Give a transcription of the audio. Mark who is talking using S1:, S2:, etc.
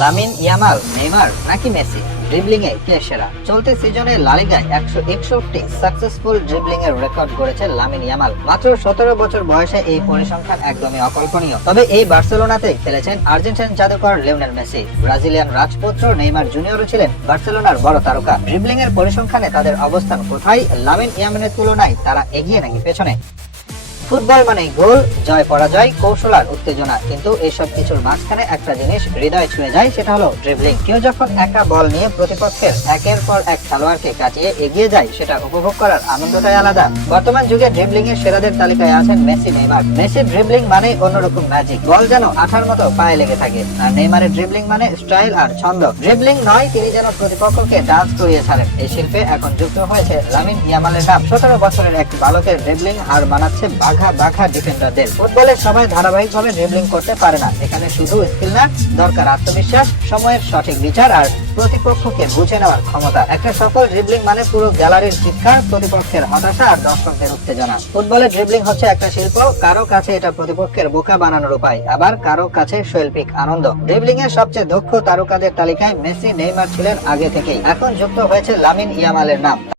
S1: Lamine, Yamal, Neymar নাকি Messi? Dribbling এ কে সেরা? চলতি সিজনে লালিগায় একশো একষট্টি সাকসেসফুল ড্রিবলিং এর রেকর্ড করেছে লামিন ইয়ামাল। মাত্র সতেরো বছর বয়সে এই পরিসংখ্যান একদমই অকল্পনীয়। তবে এই বার্সেলোনাতে খেলেছেন আর্জেন্টাইন জাদুকর লিওনেল মেসি। ব্রাজিলিয়ান রাজপুত্র নেইমার জুনিয়রও ছিলেন বার্সেলোনার বড় তারকা। ড্রিবলিং এর পরিসংখ্যানে তাদের অবস্থান কোথায়? লামিন ইয়ামানের তুলনায় তারা এগিয়ে নাকি পেছনে? ফুটবল মানে গোল, জয় পরাজয়, কৌশল আর উত্তেজনা। কিন্তু এইসব কিছুর মাঝখানে একটা জিনিস হৃদয় ছুঁয়ে যায়, সেটা হলো ড্রিবলিং কেউ যখন একা বল নিয়ে প্রতিপক্ষের একের পর এক খেলোয়াড়কে কাটিয়ে এগিয়ে যায়, সেটা উপভোগ করার আনন্দটাই আলাদা। বর্তমান যুগে ড্রিবলিং এর সেরাদের তালিকায় আছেন মেসি, নেইমার। মেসি ড্রিবলিং মানে অন্যরকম ম্যাজিক বল যেন আঠার মতো পায়ে লেগে থাকে। আর নেইমারের ড্রিবলিং মানে স্টাইল আর ছন্দ। ড্রিবলিং নয়, তিনি যেন প্রতিপক্ষকে ডান্স করিয়ে ছাড়েন। এই শিল্পে এখন যুক্ত হয়েছে লামিন ইয়ামালের নাম সতেরো বছরের এক বালকের ড্রিবলিং আর মানাচ্ছে বাঘা বাঘা ডিফেন্ডারদের ফুটবলে সবাই ধারাবাহিকভাবে ড্রিবলিং করতে পারে না। এখানে শুধু স্কিল না, দরকার আত্মবিশ্বাস, সময়ের সঠিক বিচার আর প্রতিপক্ষকে বুঝে নেওয়ার ক্ষমতা। একটা সফল ড্রিবলিং মানে পুরো গ্যালারির চিৎকার, প্রতিপক্ষের হতাশা আর দর্শকদের উত্তেজনা। ফুটবলে ড্রিবলিং হচ্ছে একটা শিল্প, কারও কাছে এটা প্রতিপক্ষের বোকা বানানোর উপায়, আবার কারও কাছে শৈল্পিক আনন্দ। ড্রিবলিং এর সবচেয়ে দক্ষ তারকাদের তালিকায় মেসি, নেইমার ছিলেন আগে থেকেই। এখন যুক্ত হয়েছে লামিন ইয়ামালের নাম।